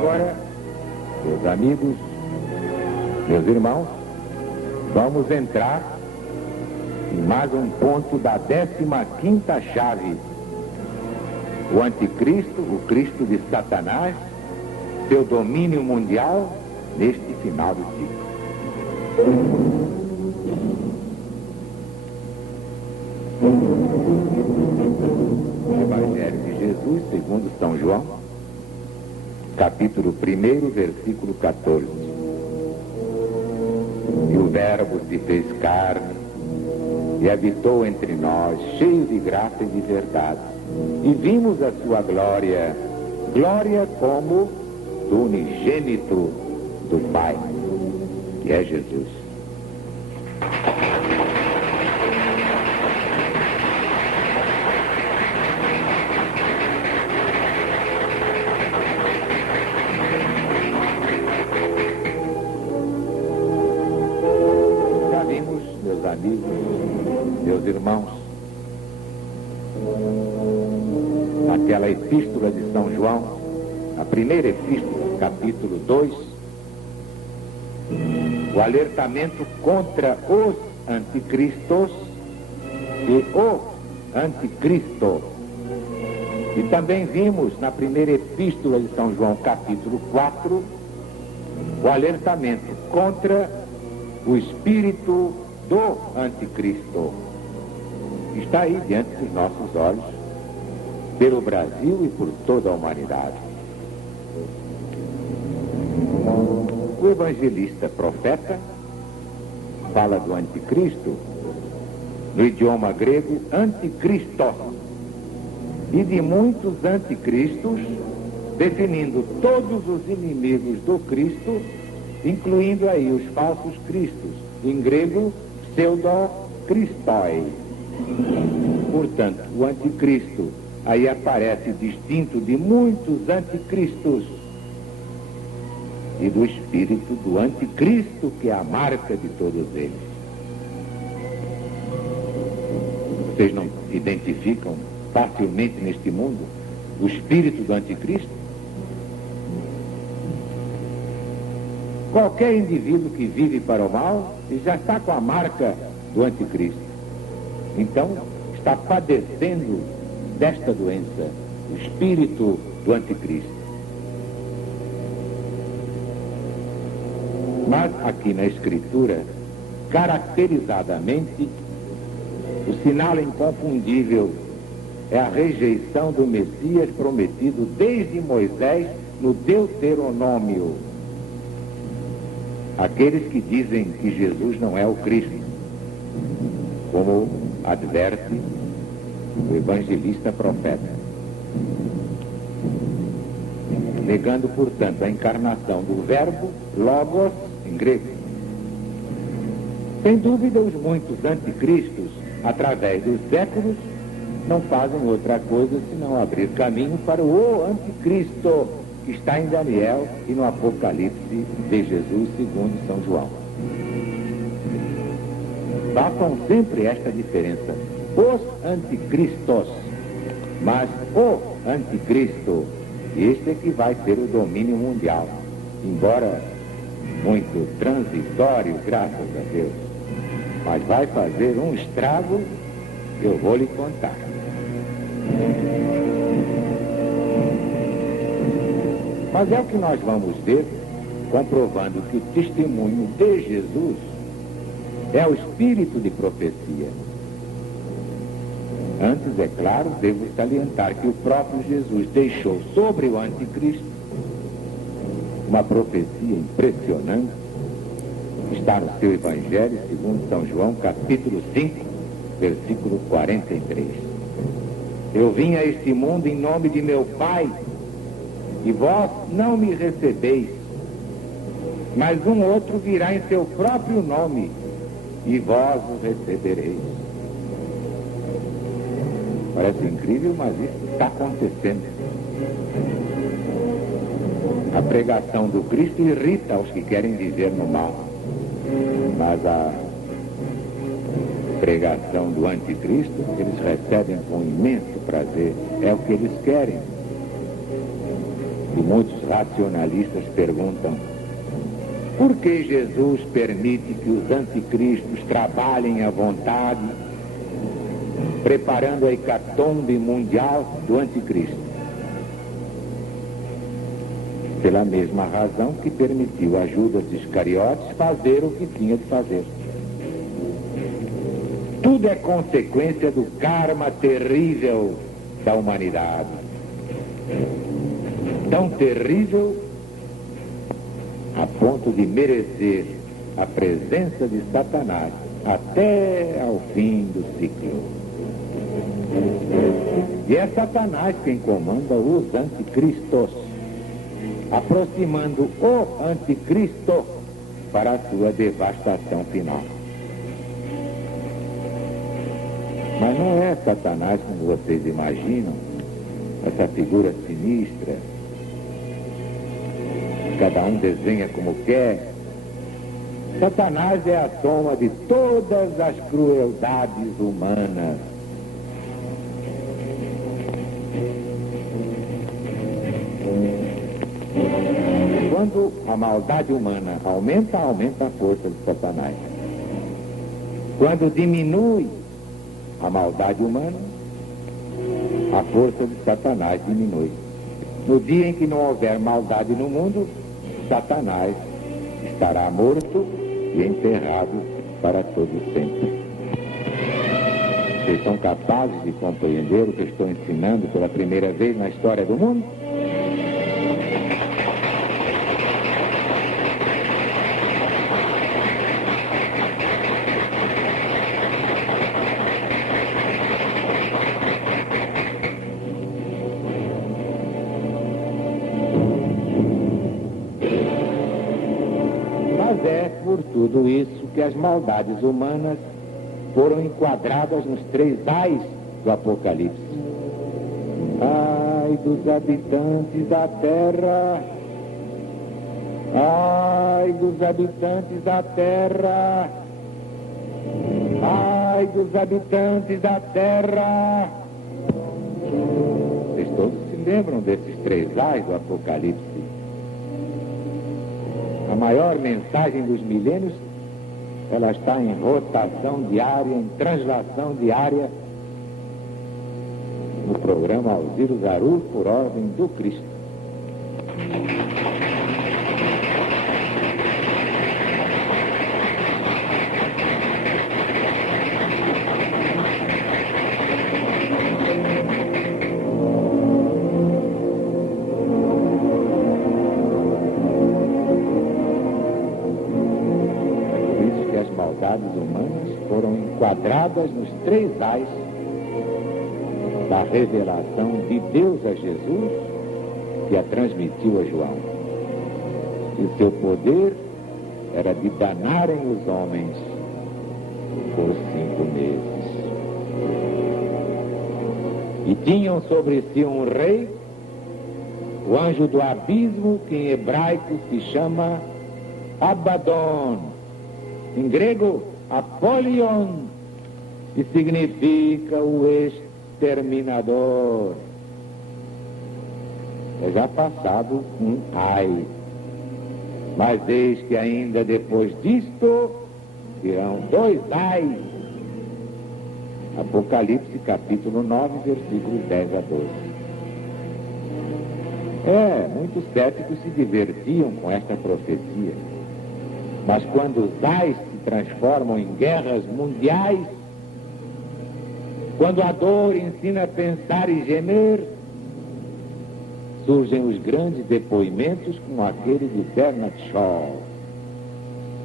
agora, meus amigos, meus irmãos, vamos entrar em mais um ponto da 15ª chave. O anticristo, o Cristo de Satanás, seu domínio mundial neste final do ciclo. Evangelho de Jesus, segundo São João, capítulo 1, versículo 14. E o Verbo se fez carne e habitou entre nós, cheio de graça e de verdade. E vimos a sua glória, glória como do unigênito do Pai, que é Jesus. Já vimos, meus amigos, meus irmãos, aquela epístola de São João, a primeira epístola, capítulo 2, o alertamento contra os anticristos e o anticristo. E também vimos na primeira epístola de São João, capítulo 4, o alertamento contra o espírito do anticristo. Está aí diante dos nossos olhos, pelo Brasil e por toda a humanidade. O evangelista profeta fala do anticristo no idioma grego anticristos e de muitos anticristos, definindo todos os inimigos do Cristo, incluindo aí os falsos cristos, em grego pseudo-cristoi. Portanto, o anticristo aí aparece distinto de muitos anticristos e do espírito do anticristo, que é a marca de todos eles. Vocês não identificam facilmente neste mundo o espírito do anticristo? Qualquer indivíduo que vive para o mal já está com a marca do anticristo. Então, está padecendo desta doença, o espírito do anticristo. Mas aqui na Escritura, caracterizadamente, o sinal inconfundível é a rejeição do Messias prometido desde Moisés no Deuteronômio. Aqueles que dizem que Jesus não é o Cristo, como adverte o evangelista profeta, negando, portanto, a encarnação do verbo logos em grego. Sem dúvida, os muitos anticristos, através dos séculos, não fazem outra coisa senão abrir caminho para o anticristo que está em Daniel e no Apocalipse de Jesus segundo São João. Façam sempre esta diferença: os anticristos, mas o anticristo, este é que vai ter o domínio mundial, embora muito transitório, graças a Deus, mas vai fazer um estrago que eu vou lhe contar. Mas é o que nós vamos ver, comprovando que o testemunho de Jesus é o espírito de profecia. Antes, é claro, devo salientar que o próprio Jesus deixou sobre o anticristo uma profecia impressionante, que está no seu Evangelho, segundo São João, capítulo 5, versículo 43. Eu vim a este mundo em nome de meu Pai, e vós não me recebeis, mas um outro virá em seu próprio nome, e vós o recebereis. Parece incrível, mas isso está acontecendo. A pregação do Cristo irrita os que querem viver no mal, mas a pregação do anticristo eles recebem com imenso prazer. É o que eles querem. E muitos racionalistas perguntam: por que Jesus permite que os anticristos trabalhem à vontade, preparando a hecatombe mundial do anticristo? Pela mesma razão que permitiu a Judas Iscariotes fazer o que tinha de fazer. Tudo é consequência do karma terrível da humanidade. Tão terrível a ponto de merecer a presença de Satanás até ao fim do ciclo. E é Satanás quem comanda os anticristos, aproximando o anticristo para a sua devastação final. Mas não é Satanás como vocês imaginam, essa figura sinistra, cada um desenha como quer. Satanás é a soma de todas as crueldades humanas. Quando a maldade humana aumenta, aumenta a força de Satanás. Quando diminui a maldade humana, a força de Satanás diminui. No dia em que não houver maldade no mundo, Satanás estará morto e enterrado para todo sempre. Vocês são capazes de compreender o que eu estou ensinando pela primeira vez na história do mundo? Por tudo isso que as maldades humanas foram enquadradas nos 3 ais do Apocalipse. Ai dos habitantes da terra, ai dos habitantes da terra, ai dos habitantes da terra. Vocês todos se lembram desses 3 ais do Apocalipse? A maior mensagem dos milênios, ela está em rotação diária, em translação diária, no programa Alziro Zaru, por ordem do Cristo. Enquadradas nos 3 ais da revelação de Deus a Jesus, que a transmitiu a João. E seu poder era de danarem os homens por 5 meses. E tinham sobre si um rei, o anjo do abismo, que em hebraico se chama Abaddon, em grego Apolion, que significa o exterminador. É já passado um ai, mas eis que ainda depois disto virão 2 ais. Apocalipse capítulo 9, versículos 10 a 12. Muitos céticos se divertiam com esta profecia, mas quando os ais se transformam em guerras mundiais, quando a dor ensina a pensar e gemer, surgem os grandes depoimentos como aquele de Bernard Shaw.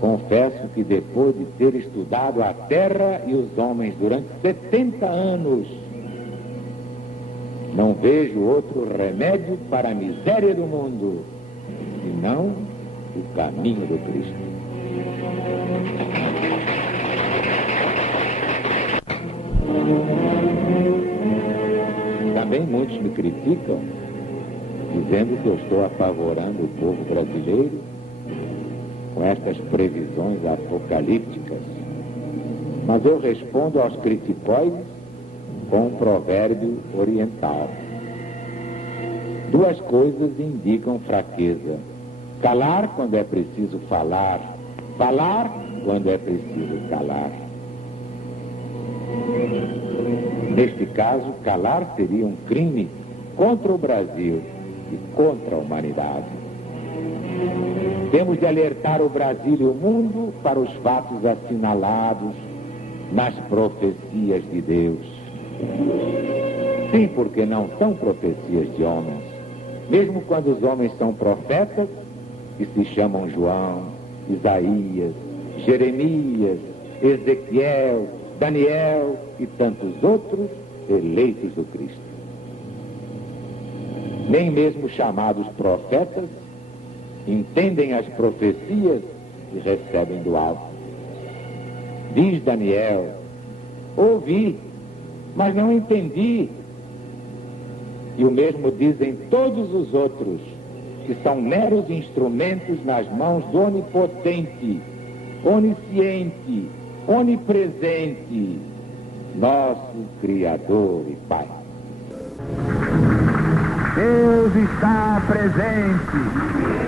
Confesso que depois de ter estudado a Terra e os homens durante 70 anos, não vejo outro remédio para a miséria do mundo, senão o caminho do Cristo. Também muitos me criticam, dizendo que eu estou apavorando o povo brasileiro com estas previsões apocalípticas. Mas eu respondo aos criticóides com um provérbio oriental. Duas coisas indicam fraqueza: calar quando é preciso falar, falar quando é preciso calar. Neste caso, calar seria um crime contra o Brasil e contra a humanidade. Temos de alertar o Brasil e o mundo para os fatos assinalados nas profecias de Deus. Sim, porque não são profecias de homens. Mesmo quando os homens são profetas, que se chamam João, Isaías, Jeremias, Ezequiel, Daniel e tantos outros eleitos do Cristo. Nem mesmo chamados profetas entendem as profecias e recebem do alto. Diz Daniel: ouvi, mas não entendi. E o mesmo dizem todos os outros, que são meros instrumentos nas mãos do onipotente, onisciente, onipresente, nosso Criador e Pai. Deus está presente.